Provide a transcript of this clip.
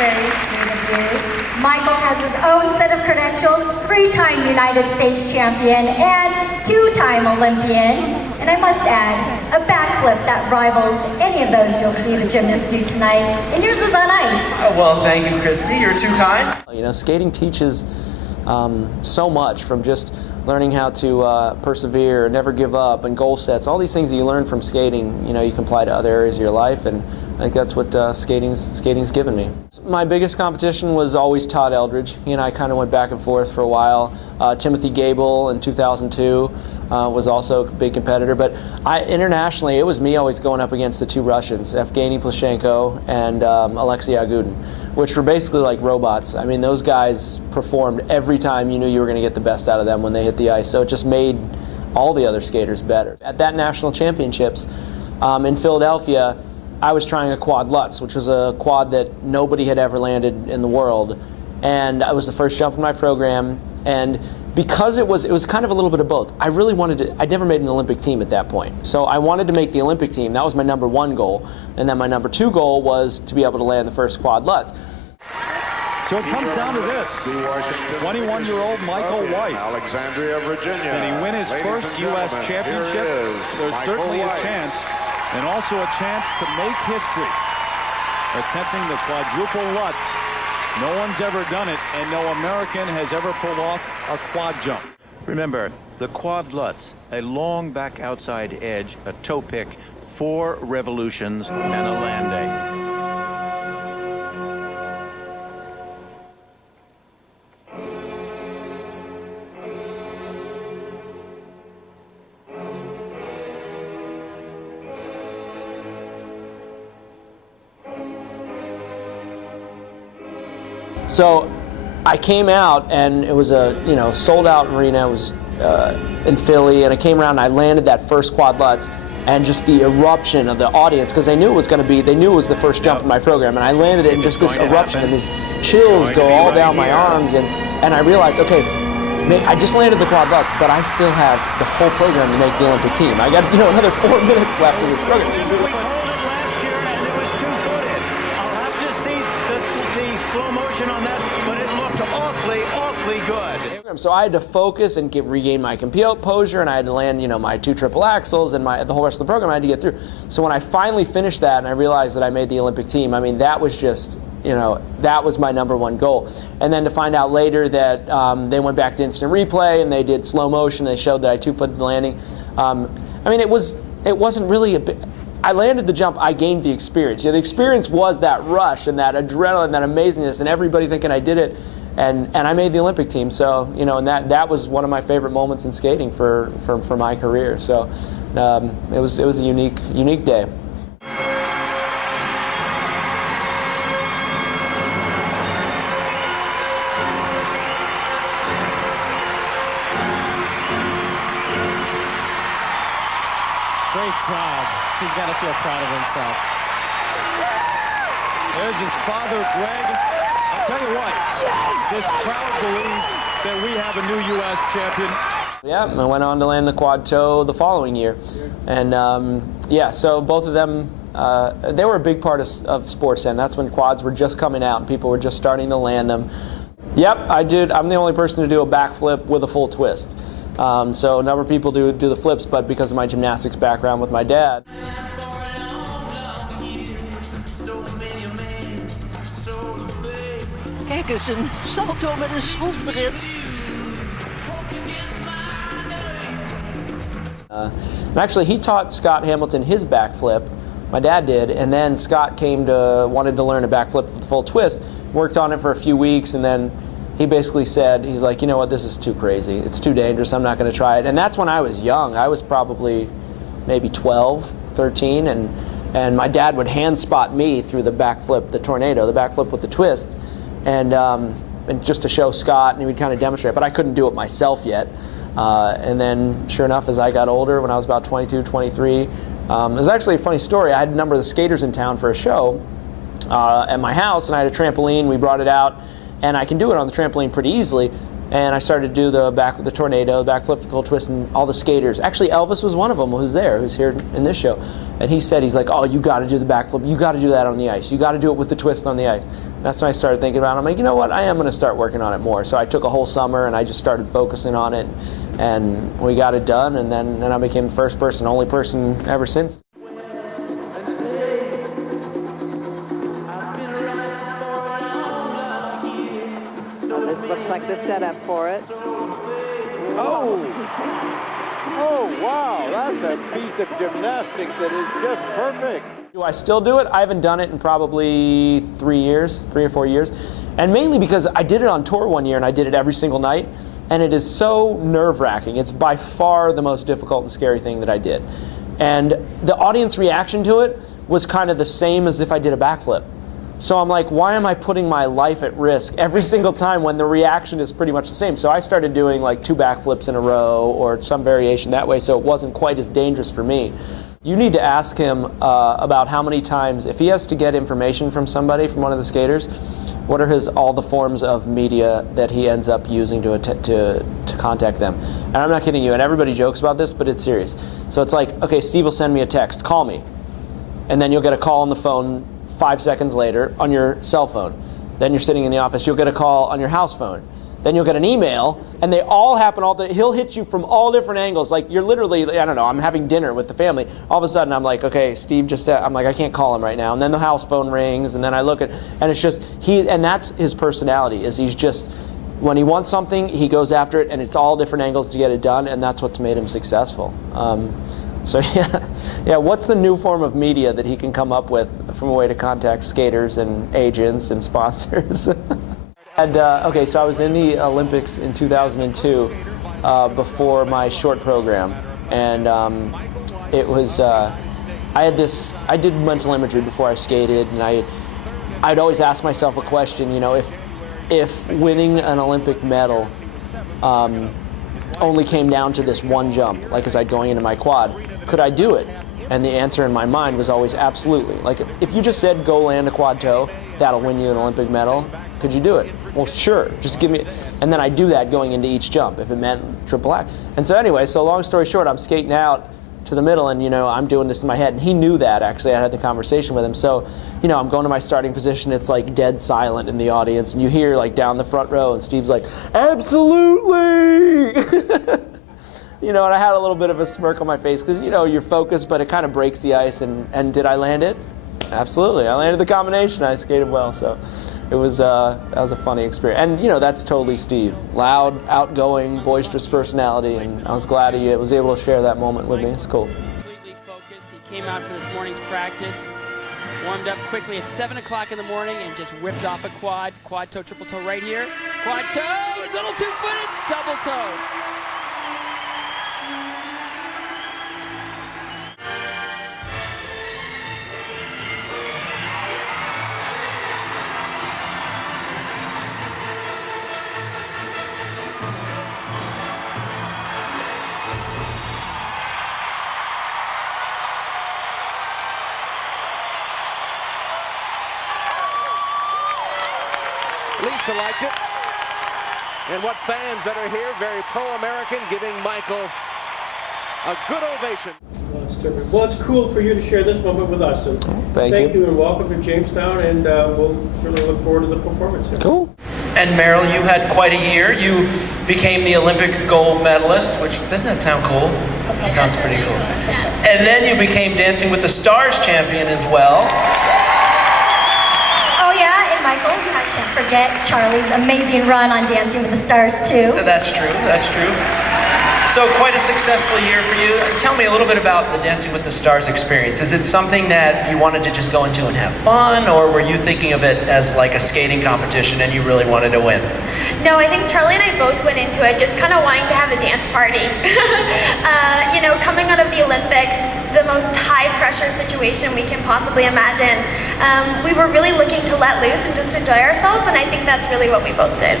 Very sweet of you. Michael has his own set of credentials, 3-time United States champion and 2-time Olympian. And I must add, a backflip that rivals any of those you'll see the gymnasts do tonight. And yours is on ice. Oh, well, thank you, Christy. You're too kind. You know, skating teaches so much, from just learning how to persevere, never give up, and goal sets. All these things that you learn from skating, you know, you can apply to other areas of your life, and I think that's what skating's given me. My biggest competition was always Todd Eldridge. He and I kind of went back and forth for a while. Timothy Gable in 2002 was also a big competitor, but internationally it was me always going up against the 2 Russians, Evgeny Plushenko and Alexei Agudin, which were basically like robots. I mean, those guys performed every time you knew you were going to get the best out of them when they hit the ice, so it just made all the other skaters better. At that national championships in Philadelphia, I was trying a quad Lutz, which was a quad that nobody had ever landed in the world, and it was the first jump in my program. And because it was kind of a little bit of both. I really wanted to, I'd never made an Olympic team at that point. So I wanted to make the Olympic team. That was my number 1 goal. And then my number 2 goal was to be able to land the first quad Lutz. So it comes down to this. 21-year-old Michael Weiss. Alexandria, Virginia. Can he win his first U.S. championship? There's certainly a chance, and also a chance to make history. Attempting the quadruple Lutz. No one's ever done it, and no American has ever pulled off a quad jump. Remember, the quad Lutz, a long back outside edge, a toe pick, 4 revolutions, and a landing. So I came out, and it was a sold out arena. It was in Philly, and I came around and I landed that first quad Lutz, and just the eruption of the audience, because they knew it was going to be, they knew it was the first jump in my program, and I landed it, and just this eruption and these chills go all down my arms, and I realized, okay, I just landed the quad Lutz, but I still have the whole program to make the Olympic team. I got another 4 minutes left in this program. On that, but it looked awfully good. So I had to focus and regain my composure, and I had to land, my 2 triple axels, and the whole rest of the program I had to get through. So when I finally finished that and I realized that I made the Olympic team, I mean, that was just, that was my number 1 goal. And then to find out later that they went back to instant replay and they did slow motion, they showed that I 2-footed the landing. I mean, it wasn't really a bit. I landed the jump, I gained the experience. The experience was that rush and that adrenaline, that amazingness, and everybody thinking I did it, and I made the Olympic team. So, and that was one of my favorite moments in skating for my career. So it was a unique day. Great job. He's got to feel proud of himself. There's his father, Greg. I'll tell you what, this crowd believes that we have a new U.S. champion. Yeah, I went on to land the quad toe the following year. And so both of them, they were a big part of sports then. That's when quads were just coming out and people were just starting to land them. Yep, I did. I'm the only person to do a backflip with a full twist. So a number of people do the flips, but because of my gymnastics background with my dad. Kijk eens, een salto met een schroef erin. And actually, he taught Scott Hamilton his backflip. My dad did, and then Scott wanted to learn a backflip with the full twist. Worked on it for a few weeks, and then he basically said, he's like, you know what, this is too crazy. It's too dangerous. I'm not going to try it. And that's when I was young. I was probably maybe 12, 13, and my dad would hand spot me through the backflip, the tornado, the backflip with the twist, and just to show Scott, and he would kind of demonstrate. But I couldn't do it myself yet. And then, sure enough, as I got older, when I was about 22, 23, it was actually a funny story. I had a number of the skaters in town for a show at my house, and I had a trampoline. We brought it out, and I can do it on the trampoline pretty easily. And I started to do the tornado, the backflip, full twist, and all the skaters. Actually, Elvis was one of them who's here in this show. And he's like, oh, you got to do the backflip. You got to do that on the ice. You got to do it with the twist on the ice. That's when I started thinking about it. I'm like, you know what? I am going to start working on it more. So I took a whole summer and I just started focusing on it. And we got it done. And then I became the first person, only person ever since. Looks like the setup for it. Oh, wow, that's a piece of gymnastics that is just perfect. Do I still do it? I haven't done it in probably 3 or 4 years. And mainly because I did it on tour one year and I did it every single night. And it is so nerve-wracking. It's by far the most difficult and scary thing that I did. And the audience reaction to it was kind of the same as if I did a backflip. So I'm like, why am I putting my life at risk every single time when the reaction is pretty much the same? So I started doing like 2 backflips in a row or some variation that way, so it wasn't quite as dangerous for me. You need to ask him about how many times, if he has to get information from somebody, from one of the skaters, what are all the forms of media that he ends up using to contact them. And I'm not kidding you, and everybody jokes about this, but it's serious. So it's like, okay, Steve will send me a text, call me. And then you'll get a call on the phone 5 seconds later on your cell phone. Then you're sitting in the office, you'll get a call on your house phone. Then you'll get an email, and they all happen he'll hit you from all different angles. Like you're literally, I don't know, I'm having dinner with the family. All of a sudden I'm like, okay, Steve I'm like, I can't call him right now. And then the house phone rings, and then I look and it's just, and that's his personality, is he's just, when he wants something, he goes after it, and it's all different angles to get it done, and that's what's made him successful. So yeah, what's the new form of media that he can come up with from a way to contact skaters and agents and sponsors? And okay, so I was in the Olympics in 2002 before my short program, and it was I did mental imagery before I skated, and I'd always ask myself a question, you know, if winning an Olympic medal only came down to this one jump, like as I'd going into my quad, could I do it? And the answer in my mind was always absolutely. Like if you just said go land a quad toe, that'll win you an Olympic medal, could you do it? Well, sure, just give me, and then I do that going into each jump if it meant triple act. And so anyway, so long story short, I'm skating out to the middle, and you know, I'm doing this in my head, and he knew that actually. I had the conversation with him. So, you know, I'm going to my starting position, it's like dead silent in the audience, and you hear like down the front row, and Steve's like, absolutely! You know, and I had a little bit of a smirk on my face because, you know, you're focused, but it kind of breaks the ice. And did I land it? Absolutely. I landed the combination. I skated well. So it was that was a funny experience. And, you know, that's totally Steve. Loud, outgoing, boisterous personality. And I was glad he was able to share that moment with me. It's cool. Completely focused. He came out for this morning's practice, warmed up quickly at 7 o'clock in the morning, and just whipped off a quad toe, triple toe right here. Quad toe, little two-footed, double toe. Lisa liked it. And what fans that are here, very pro-American, giving Michael a good ovation. Well, that's terrific. Well, it's cool for you to share this moment with us. And Thank you and welcome to Jamestown, and we'll certainly look forward to the performance here. Cool. And Meryl, you had quite a year. You became the Olympic gold medalist, which, doesn't that sound cool? That sounds pretty cool. And then you became Dancing with the Stars champion as well. Oh yeah, and Michael, you can't forget Charlie's amazing run on Dancing with the Stars too. That's true, that's true. So quite a successful year for you. Tell me a little bit about the Dancing with the Stars experience. Is it something that you wanted to just go into and have fun, or were you thinking of it as like a skating competition and you really wanted to win? No, I think Charlie and I both went into it just kind of wanting to have a dance party. You know, coming out of the Olympics, the most high pressure situation we can possibly imagine. We were really looking to let loose and just enjoy ourselves, and I think that's really what we both did.